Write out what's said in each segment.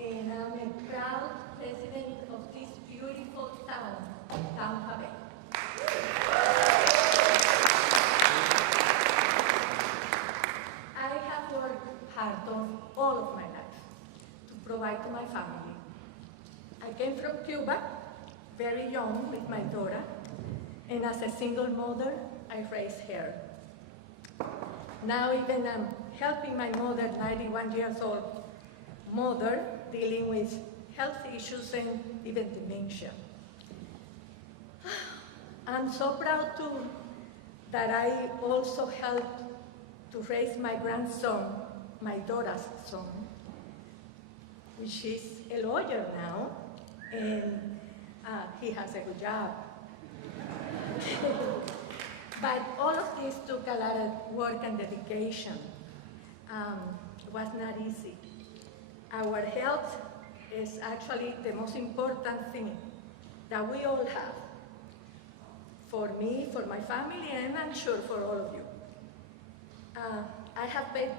and I'm a proud resident of this beautiful town, Tampa Bay. I have worked hard all of my life to provide to my family. I came from Cuba, very young with my daughter, and as a single mother, I raised her. Now even I'm helping my mother, 91 years old mother, dealing with health issues and even dementia. I'm so proud too that I also helped to raise my grandson, my daughter's son, which is a lawyer now, and he has a good job. But all of this took a lot of work and dedication. It was not easy. Our health is actually the most important thing that we all have. For me, for my family, and I'm sure for all of you. I have paid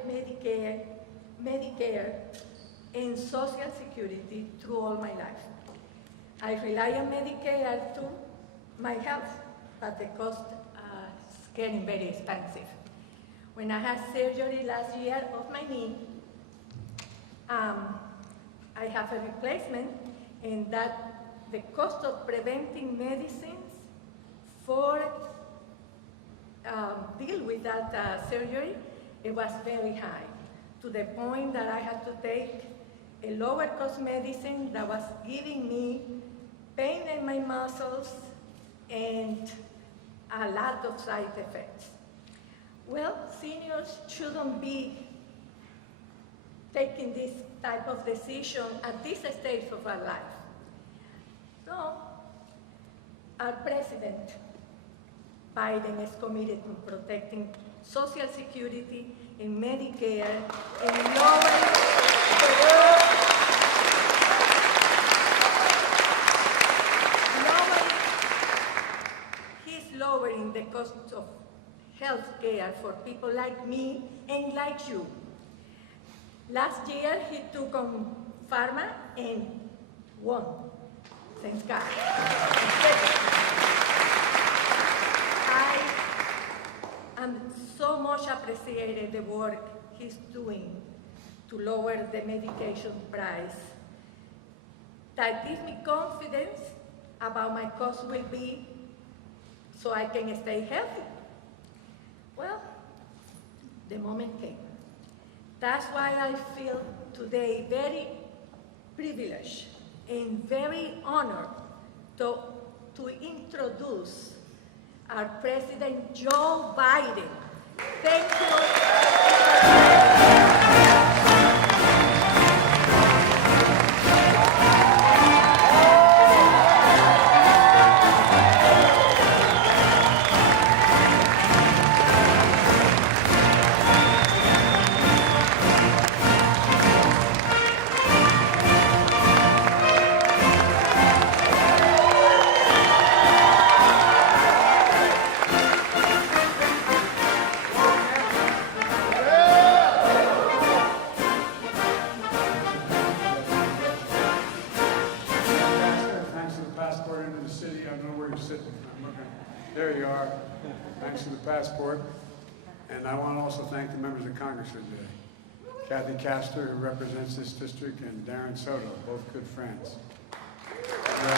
Medicare and Social Security through all my life. I rely on Medicare to my health, but the cost is getting very expensive. When I had surgery last year of my knee, I have a replacement, and that the cost of preventing medicines for deal with that surgery, it was very high, to the point that I had to take a lower cost medicine that was giving me pain in my muscles and a lot of side effects. Well, seniors shouldn't be taking this type of decision at this stage of our life. So, our president, Biden, is committed to protecting Social Security and Medicare and he's lowering the cost of health care for people like me and like you. Last year, he took on pharma and won. Thanks God. I so much appreciated the work he's doing to lower the medication price. That gives me confidence about my cost will be so I can stay healthy. Well, the moment came. That's why I feel today very privileged and very honored to introduce our President Joe Biden. Thank you. There you are. Thanks for the passport. And I want to also thank the members of Congress here today. Kathy Castor, who represents this district, and Darren Soto, both good friends. And,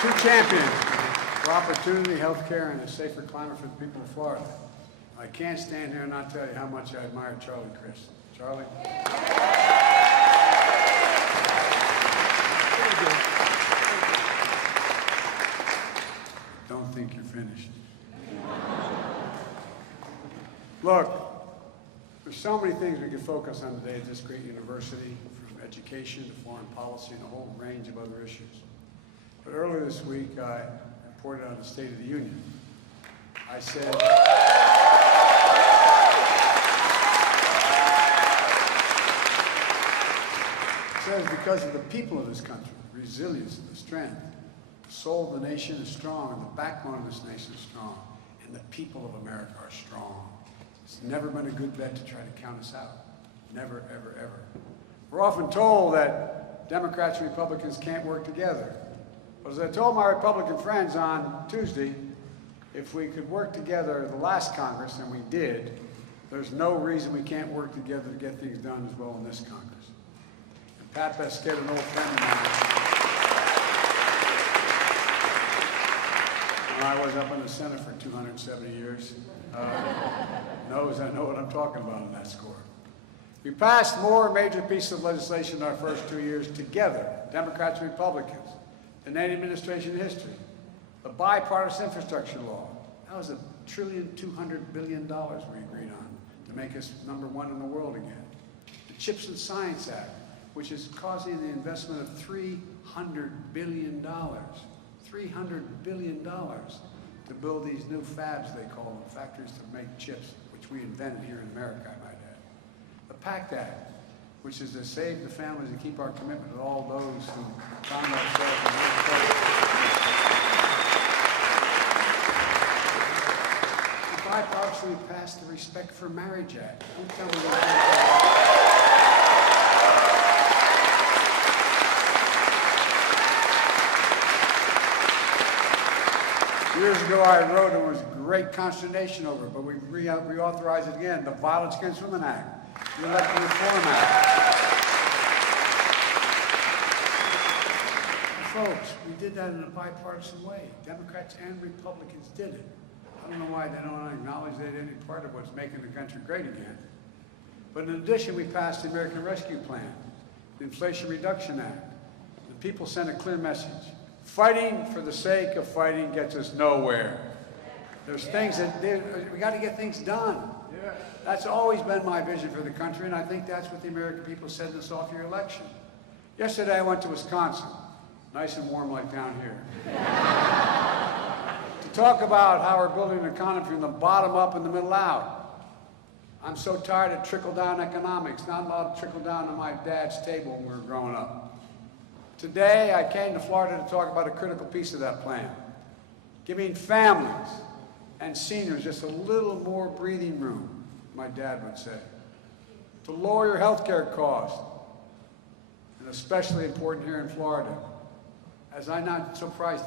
two champions for opportunity, health care, and a safer climate for the people of Florida. I can't stand here and not tell you how much I admire Charlie Crist. Charlie? Don't think you're finished. Look, there's so many things we could focus on today at this great university, from education to foreign policy and a whole range of other issues. But earlier this week, I reported on the State of the Union. I said, it says because of the people of this country, the resilience and the strength, the soul of the nation is strong, and the backbone of this nation is strong, and the people of America are strong. It's never been a good bet to try to count us out. Never, ever, ever. We're often told that Democrats and Republicans can't work together. But as I told my Republican friends on Tuesday, if we could work together the last Congress, and we did, there's no reason we can't work together to get things done as well in this Congress. And Pat Besquet, an old friend of mine, when I was up in the Senate for 270 years, knows I know what I'm talking about on that score. We passed more major pieces of legislation in our first 2 years together, Democrats and Republicans, than any administration in history. The bipartisan infrastructure law, that was $1.2 trillion we agreed on to make us #1 in the world again. The CHIPS and Science Act, which is causing the investment of $300 billion, $300 billion to build these new fabs, they call them, factories to make chips, which we invented here in America, I might add. The PACT Act, which is to save the families and keep our commitment to all those who found ourselves in this place. We bipartisanly passed the Respect for Marriage Act. Don't tell me what Years ago, I wrote, and there was great consternation over it, but we reauthorized it again, the Violence Against Women Act, the Election Reform Act. And folks, we did that in a bipartisan way. Democrats and Republicans did it. I don't know why they don't acknowledge they did any part of what's making the country great again. But in addition, we passed the American Rescue Plan, the Inflation Reduction Act. The people sent a clear message. Fighting for the sake of fighting gets us nowhere. There's things that we got to get things done. That's always been my vision for the country, and I think that's what the American people said in this off-year election. Yesterday, I went to Wisconsin, nice and warm like down here, to talk about how we're building an economy from the bottom up and the middle out. I'm so tired of trickle-down economics, not allowed to trickle down to my dad's table when we were growing up. Today, I came to Florida to talk about a critical piece of that plan, giving families and seniors just a little more breathing room, my dad would say, to lower your health care costs, and especially important here in Florida. As I'm not surprised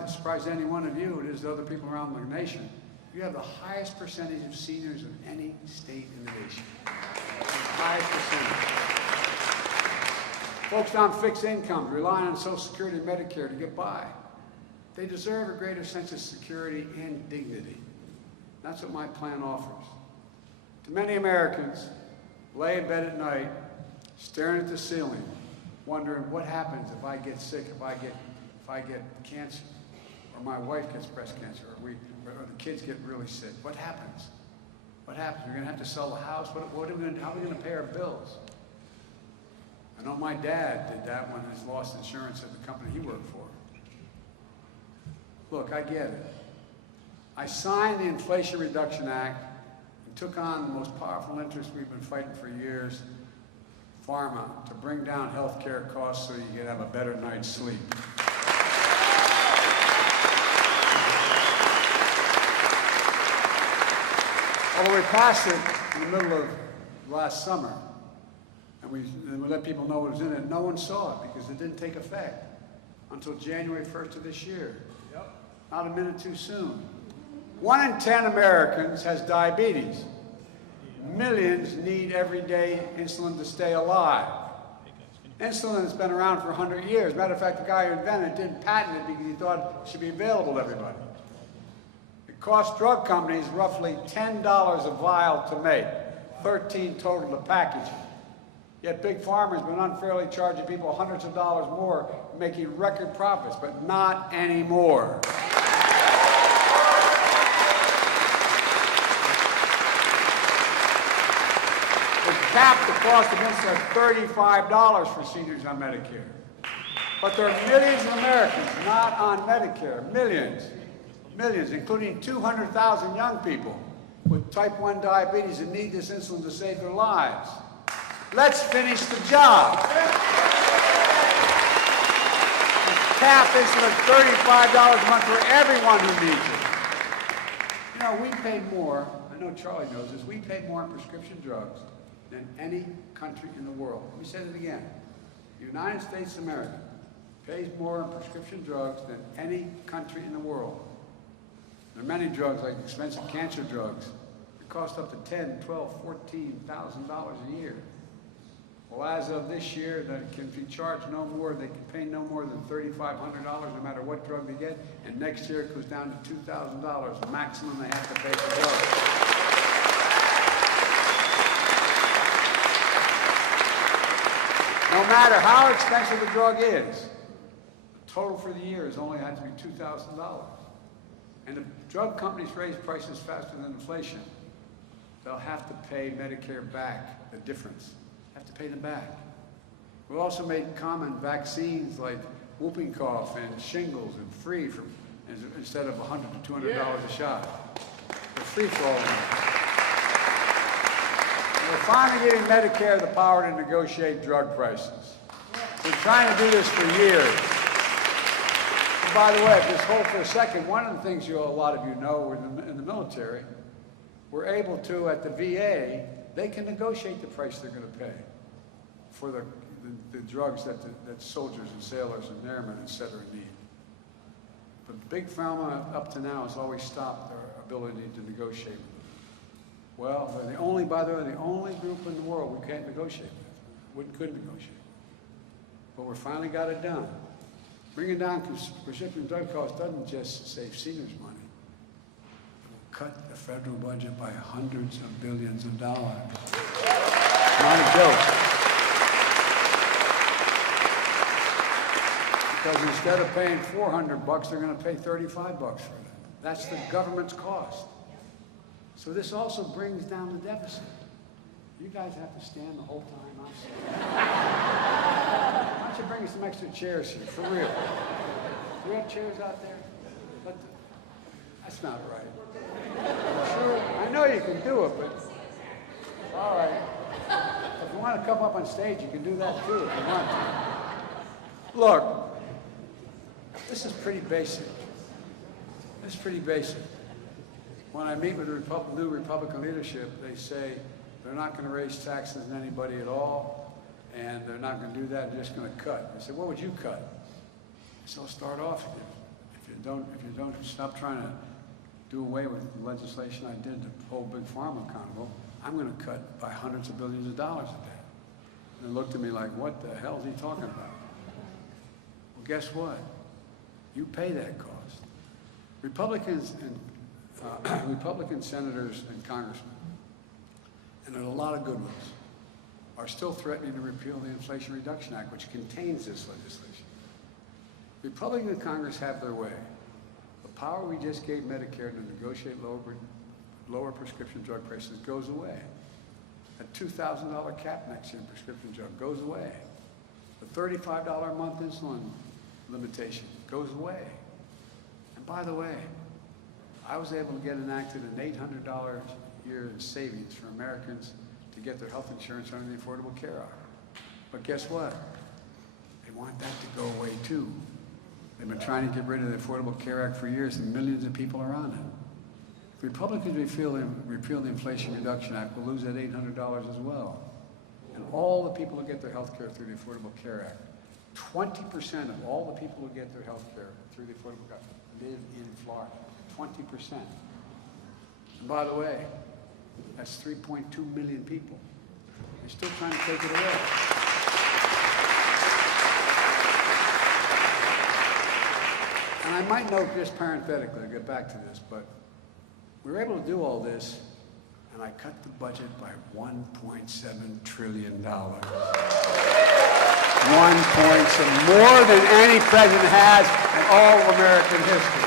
any one of you, it is to other people around the nation, you have the highest percentage of seniors of any state in the nation. The highest percentage. Folks on fixed incomes, relying on Social Security and Medicare to get by. They deserve a greater sense of security and dignity. That's what my plan offers. To many Americans, lay in bed at night, staring at the ceiling, wondering what happens if I get sick, if I get cancer, or my wife gets breast cancer, or the kids get really sick. What happens? What happens? We're going to have to sell the house. How are we going to pay our bills? I know my dad did that when he lost insurance at the company he worked for. Look, I get it. I signed the Inflation Reduction Act and took on the most powerful interest we've been fighting for years, pharma, to bring down health care costs so you can have a better night's sleep. Although we passed it in the middle of last summer, and we let people know what was in it, no one saw it because it didn't take effect until January 1st of this year. Yep. Not a minute too soon. 1 in 10 Americans has diabetes. Millions need everyday insulin to stay alive. Insulin has been around for 100 years. Matter of fact, the guy who invented it didn't patent it because he thought it should be available to everybody. It costs drug companies roughly $10 a vial to make, $13 total to package. Yet Big Pharma has been unfairly charging people hundreds of dollars more, making record profits, but not anymore. It's capped the cost of insulin at $35 for seniors on Medicare. But there are millions of Americans not on Medicare, millions, including 200,000 young people with type 1 diabetes that need this insulin to save their lives. Let's finish the job. Cap insulin at $35 a month for everyone who needs it. You know, we pay more, I know Charlie knows this, we pay more on prescription drugs than any country in the world. Let me say it again. The United States of America pays more on prescription drugs than any country in the world. There are many drugs, like expensive cancer drugs, that cost up to $10,000, $12,000, $14,000 a year. Well, as of this year, they can be charged no more, they can pay no more than $3,500 no matter what drug they get, and next year it goes down to $2,000, the maximum they have to pay for drugs. No matter how expensive the drug is, the total for the year is only had to be $2,000. And if drug companies raise prices faster than inflation, they'll have to pay Medicare back the difference. Have to pay them back. We'll also make common vaccines like whooping cough and shingles and free from instead of $100 to $200 a shot. They're free for all of them. And we're finally giving Medicare the power to negotiate drug prices. We're trying to do this for years. And by the way, just hold for a second. One of the things a lot of you know, we're in the military, we're able to, at the VA, they can negotiate the price they're going to pay for the drugs that soldiers and sailors and airmen, et cetera, need. But Big Pharma, up to now, has always stopped our ability to negotiate with them. Well, they're the only, by the way, the only group in the world we can't negotiate with. We couldn't negotiate. But we finally got it done. Bringing down prescription drug costs doesn't just save seniors money. Cut the federal budget by hundreds of billions of dollars. Not a joke. Because instead of paying $400, they're going to pay $35 for it. That's the government's cost. So this also brings down the deficit. You guys have to stand the whole time I'm standing. Why don't you bring us some extra chairs here, for real? Do we have chairs out there? That's not right. Sure, I know you can do it, but all right. If you want to come up on stage, you can do that too if you want to. Look, this is pretty basic. This is pretty basic. When I meet with the new Republican leadership, they say they're not going to raise taxes on anybody at all, and they're not going to do that. They're just going to cut. I said, what would you cut? I said, I'll start off with you. If you don't stop trying to do away with the legislation I did to hold Big Pharma accountable, I'm going to cut by hundreds of billions of dollars a day. And they looked at me like, what the hell is he talking about? Well, guess what? You pay that cost. Republicans and Republican senators and congressmen, and there are a lot of good ones, are still threatening to repeal the Inflation Reduction Act, which contains this legislation. Republicans in Congress have their way. The power we just gave Medicare to negotiate lower prescription drug prices goes away. A $2,000 cap next year in prescription drug goes away. The $35 a month insulin limitation goes away. And by the way, I was able to get enacted an $800 a year in savings for Americans to get their health insurance under the Affordable Care Act. But guess what? They want that to go away too. They've been trying to get rid of the Affordable Care Act for years, and millions of people are on it. If Republicans repeal the Inflation Reduction Act, we'll lose that $800 as well. And all the people who get their health care through the Affordable Care Act, 20% of all the people who get their health care through the Affordable Care Act live in Florida. 20%. And by the way, that's 3.2 million people. They're still trying to take it away. And I might note just parenthetically, I'll get back to this, but we were able to do all this, and I cut the budget by $1.7 trillion. 1.7, more than any president has in all of American history.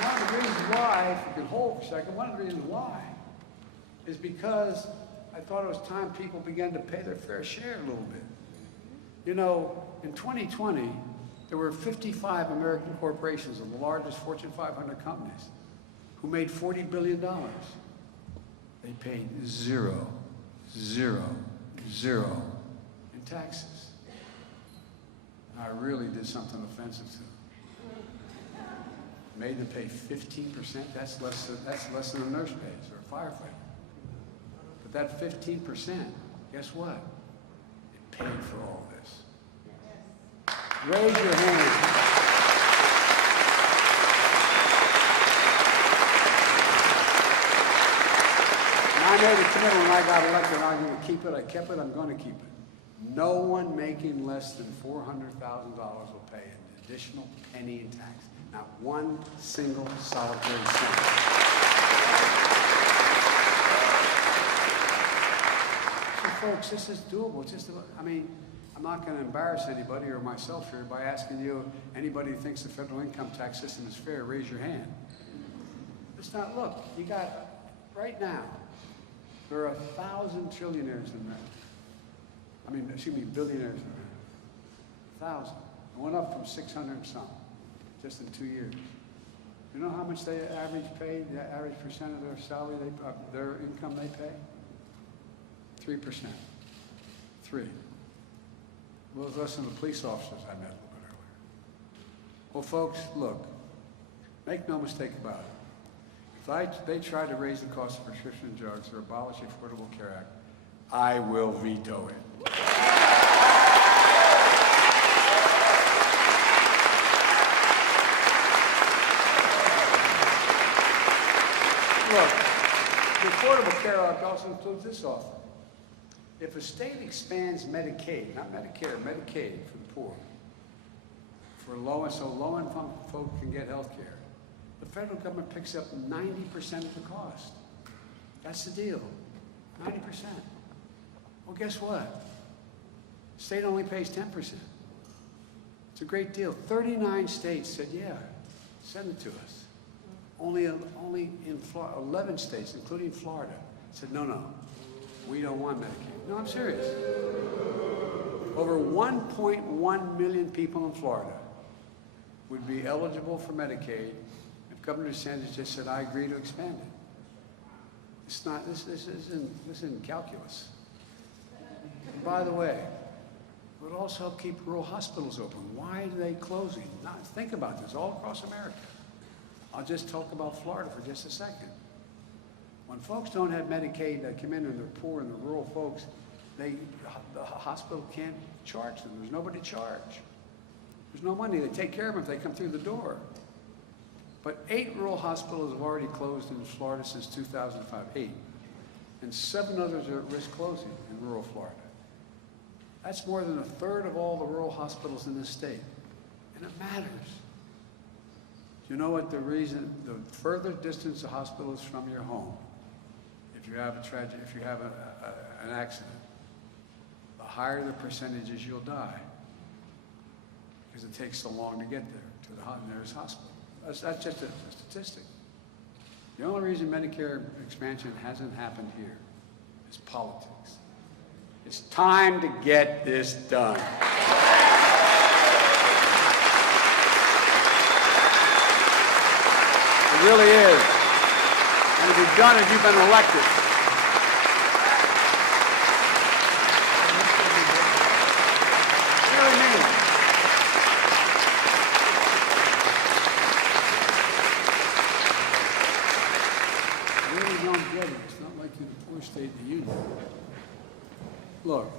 One of the reasons why, if you can hold for a second, one of the reasons why is because I thought it was time people began to pay their fair share a little bit. You know, in 2020, there were 55 American corporations of the largest Fortune 500 companies who made $40 billion. They paid zero in taxes. I really did something offensive to them. Made them pay 15%. That's less than a nurse pays or a firefighter. that 15%, guess what? It paid for all this. Raise your hand. I made a commitment when I got elected, I'm going to keep it, I kept it, I'm going to keep it. No one making less than $400,000 will pay an additional penny in tax. Not one single solitary cent. So folks, this is doable. It's just, I mean, I'm not going to embarrass anybody or myself here by asking you, anybody who thinks the federal income tax system is fair, raise your hand. It's not, look, you got, right now, there are 1,000 trillionaires in America. I mean, excuse me, billionaires in America. 1,000. It went up from 600 and some, just in 2 years. You know how much they average pay, the average percent of their salary, their income they pay? 3%. 3. Well, less than the police officers I met a little bit earlier. Well, folks, look, make no mistake about it. If they try to raise the cost of prescription drugs or abolish the Affordable Care Act, I will veto it. Look, the Affordable Care Act also includes this offer. If a state expands Medicaid, not Medicare, Medicaid for the poor, so low-income folk can get health care, the federal government picks up 90% of the cost. That's the deal, 90%. Well, guess what? The state only pays 10%. It's a great deal. 39 states said, yeah, send it to us. Only in 11 states, including Florida, said, no, we don't want Medicaid. No, I'm serious. Over 1.1 million people in Florida would be eligible for Medicaid if Governor DeSantis just said, I agree to expand it. It's not, this isn't calculus. And by the way, it would also help keep rural hospitals open. Why are they closing? Now, think about this all across America. I'll just talk about Florida for just a second. When folks don't have Medicaid that come in and they're poor and the rural folks, the hospital can't charge them. There's nobody to charge. There's no money. They take care of them if they come through the door. But 8 rural hospitals have already closed in Florida since 2005, 8. And 7 others are at risk closing in rural Florida. That's more than 1/3 of all the rural hospitals in this state. And it matters. Do you know what the reason, the further distance the hospital is from your home, if you have a tragedy, if you have an accident, the higher the percentages you'll die. Because it takes so long to get there, to the nearest hospital. That's just a statistic. The only reason Medicare expansion hasn't happened here is politics. It's time to get this done. It really is. And if you've done it, you've been elected. You know what I mean? I really don't get it. It's not like you're the poor state of the union. Look,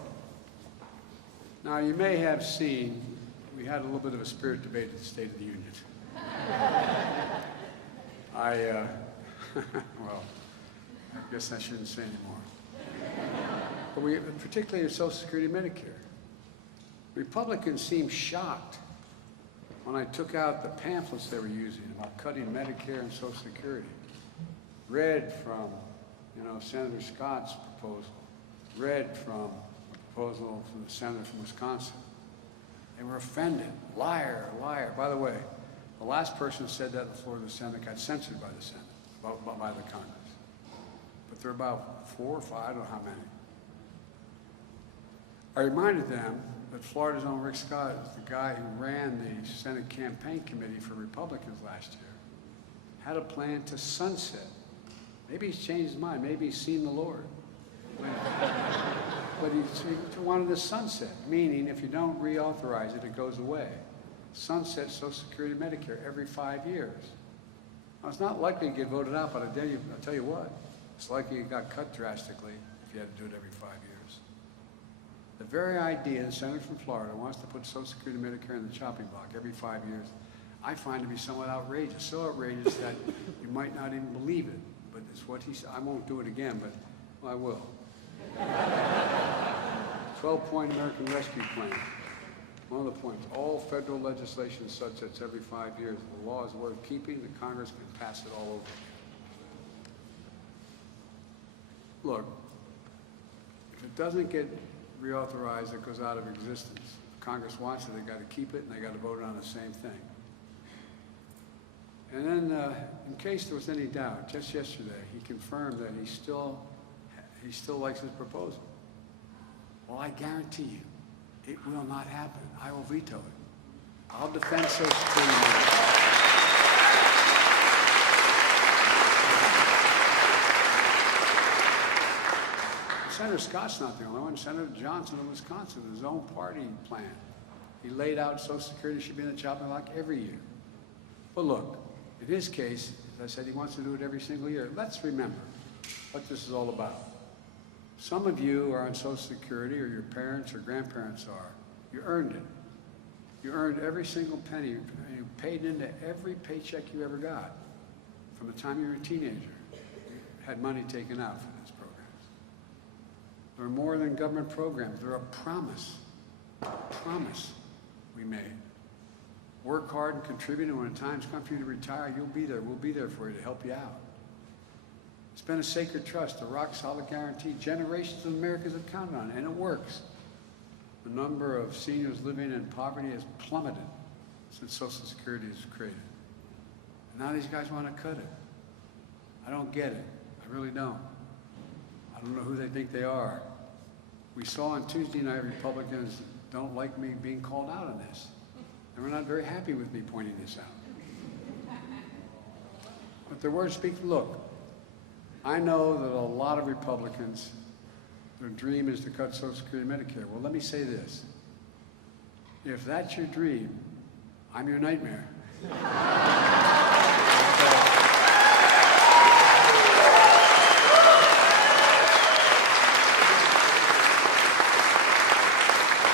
now you may have seen, we had a little bit of a spirit debate at the State of the Union. Well, I guess I shouldn't say anymore. But particularly Social Security and Medicare. Republicans seemed shocked when I took out the pamphlets they were using about cutting Medicare and Social Security. Read from, Senator Scott's proposal. Read from a proposal from the senator from Wisconsin. They were offended. Liar, liar. By the way, the last person who said that on the floor of the Senate got censored by the Senate, by the Congress. But there are about 4 or 5, I don't know how many. I reminded them that Florida's own Rick Scott is the guy who ran the Senate campaign committee for Republicans last year, had a plan to sunset. Maybe he's changed his mind. Maybe he's seen the Lord. But he wanted to sunset, meaning if you don't reauthorize it, it goes away. Sunset Social Security and Medicare every 5 years. Now, it's not likely to get voted out, but I'll tell you what, it's likely it got cut drastically if you had to do it every 5 years. The very idea, the senator from Florida wants to put Social Security and Medicare in the chopping block every 5 years, I find to be somewhat outrageous. So outrageous that you might not even believe it. But it's what he said. I won't do it again, but well, I will. 12-point American Rescue Plan. One of the points, all federal legislation sunsets every 5 years. The law is worth keeping. The Congress can pass it all over. Look, if it doesn't get reauthorized, it goes out of existence. If Congress wants it, they got to keep it, and they got to vote on the same thing. And then, in case there was any doubt, just yesterday, he confirmed that he still likes his proposal. Well, I guarantee you, it will not happen. I will veto it. I'll defend Social Security. Senator Scott's not the only one. Senator Johnson of Wisconsin, his own party plan. He laid out Social Security should be in the chopping block every year. But look, in his case, as I said, he wants to do it every single year. Let's remember what this is all about. Some of you are on Social Security, or your parents or grandparents are. You earned it. You earned every single penny. You paid into every paycheck you ever got. From the time you were a teenager, you had money taken out for these programs. They're more than government programs. They're a promise we made. Work hard and contribute, and when the time's come for you to retire, you'll be there. We'll be there for you to help you out. It's been a sacred trust, a rock-solid guarantee. Generations of Americans have counted on it, and it works. The number of seniors living in poverty has plummeted since Social Security was created. And now these guys want to cut it. I don't get it. I really don't. I don't know who they think they are. We saw on Tuesday night Republicans don't like me being called out on this. And we're not very happy with me pointing this out. But their words speak. Look, I know that a lot of Republicans, their dream is to cut Social Security and Medicare. Well, let me say this. If that's your dream, I'm your nightmare.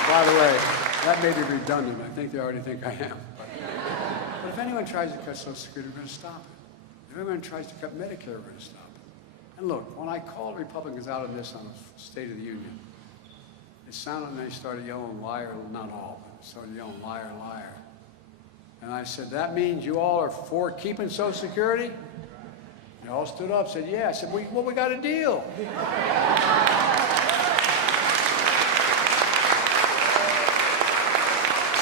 By the way, that may be redundant. I think they already think I am. But if anyone tries to cut Social Security, we're going to stop it. If anyone tries to cut Medicare, we're going to stop it. And look, when I called Republicans out of this on the State of the Union, it sounded and they started yelling liar, not all, but started yelling liar, liar. And I said, that means you all are for keeping Social Security? They all stood up and said, yeah. I said, well, we got a deal.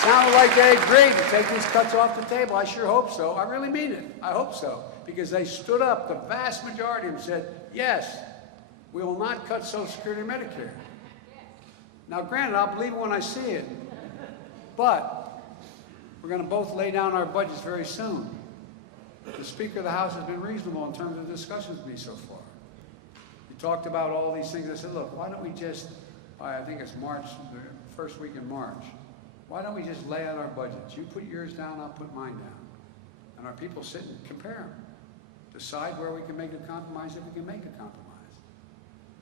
Sounded like they agreed to take these cuts off the table. I sure hope so. I really mean it. I hope so. Because they stood up, the vast majority of them said, yes, we will not cut Social Security and Medicare. Now, granted, I'll believe it when I see it. But we're going to both lay down our budgets very soon. The Speaker of the House has been reasonable in terms of discussions with me so far. He talked about all these things. I said, look, why don't we just, I think it's March, the first week in March, why don't we just lay out our budgets? You put yours down, I'll put mine down. And our people sit and compare them. Decide where we can make a compromise, if we can make a compromise.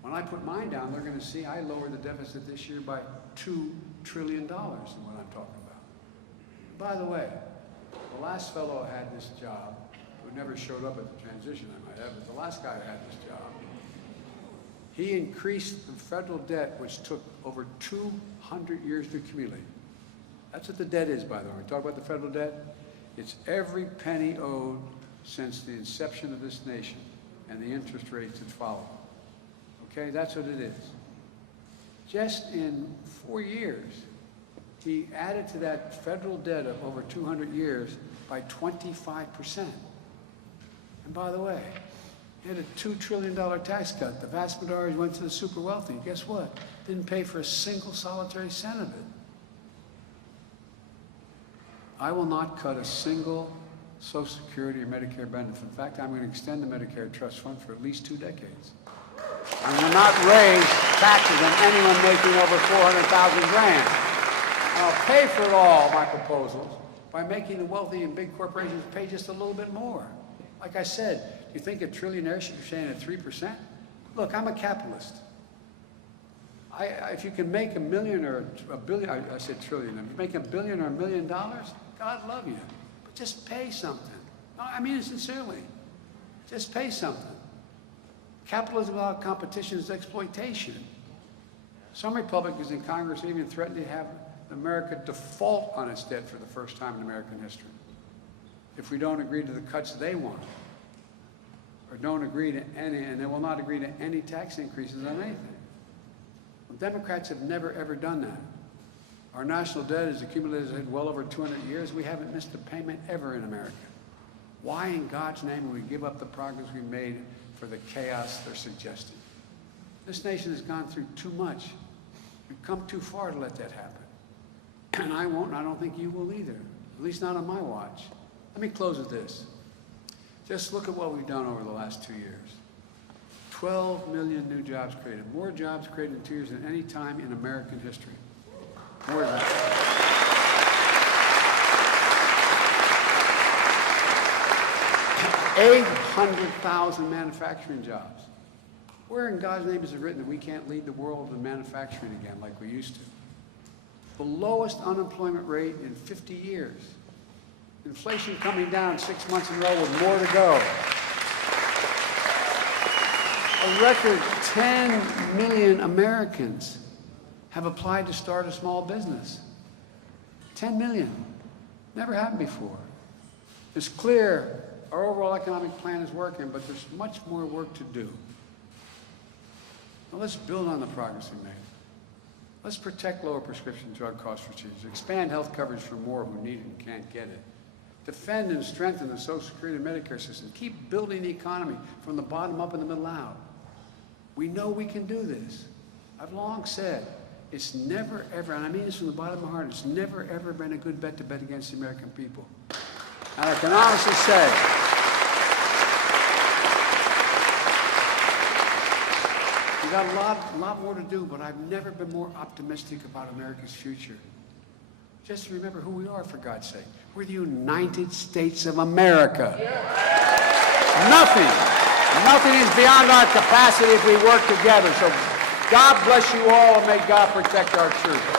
When I put mine down, they're going to see I lowered the deficit this year by $2 trillion in what I'm talking about. By the way, the last fellow who had this job, who never showed up at the transition, I might have, but the last guy who had this job, he increased the federal debt, which took over 200 years to accumulate. That's what the debt is, by the way. We talk about the federal debt. It's every penny owed since the inception of this nation and the interest rates that follow. Okay, that's what it is. Just in 4 years, he added to that federal debt of over 200 years by 25%. And by the way, he had a $2 trillion tax cut. The vast majority went to the super wealthy. Guess what? Didn't pay for a single solitary cent of it. I will not cut a single Social Security or Medicare benefit. In fact, I'm going to extend the Medicare Trust Fund for at least 2 decades. I will not raise taxes on anyone making over 400,000 grand. I'll pay for all my proposals by making the wealthy and big corporations pay just a little bit more. Like I said, you think a trillionaire should be staying at 3%? Look, I'm a capitalist. if you can make $1 million or $1 billion, I said trillion, if you make $1 billion or $1 million, God love you. But just pay something. No, I mean it sincerely. Just pay something. Capitalism without competition is exploitation. Some Republicans in Congress even threatened to have America default on its debt for the first time in American history if we don't agree to the cuts they want, or don't agree to any, and they will not agree to any tax increases on anything. Well, Democrats have never, ever done that. Our national debt is accumulated well over 200 years. We haven't missed a payment ever in America. Why in God's name would we give up the progress we made for the chaos they're suggesting? This nation has gone through too much. We've come too far to let that happen. And I won't, and I don't think you will either, at least not on my watch. Let me close with this. Just look at what we've done over the last 2 years. 12 million new jobs created. More jobs created in 2 years than any time in American history. More than that. 800,000 manufacturing jobs. Where in God's name is it written that we can't lead the world in manufacturing again like we used to? The lowest unemployment rate in 50 years. Inflation coming down 6 months in a row with more to go. A record 10 million Americans have applied to start a small business. 10 million. Never happened before. It's clear our overall economic plan is working, but there's much more work to do. Now let's build on the progress we made. Let's protect lower prescription drug costs for seniors, expand health coverage for more who need it and can't get it, defend and strengthen the Social Security and Medicare system, keep building the economy from the bottom up and the middle out. We know we can do this. I've long said, it's never ever, and I mean this from the bottom of my heart, it's never ever been a good bet to bet against the American people. And I can honestly say, we've got a lot more to do, but I've never been more optimistic about America's future. Just remember who we are, for God's sake. We're the United States of America. Nothing is beyond our capacity if we work together. So God bless you all, and may God protect our truth.